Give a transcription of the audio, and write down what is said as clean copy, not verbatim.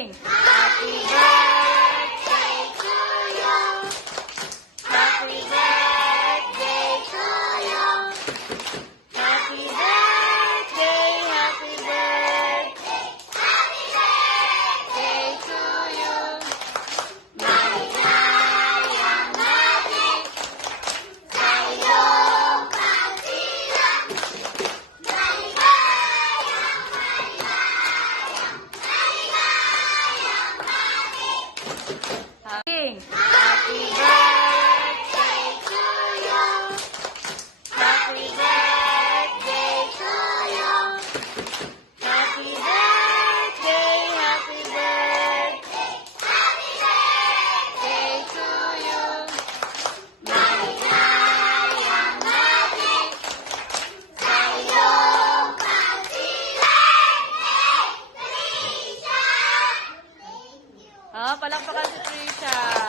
sing. Happy birthday to you. Happy birthday to you. Happy birthday, happy birthday. Happy birthday to you. Maligayang natin sa iyong pagsilang. Maligayang, maligayang, maligayang natin. Happy birthday to you. Happy birthday to you. Happy birthday, happy birthday. Happy birthday to you. Maligayang natin sa iyong pagsilang. Trisha! Palakpakan si Trisha.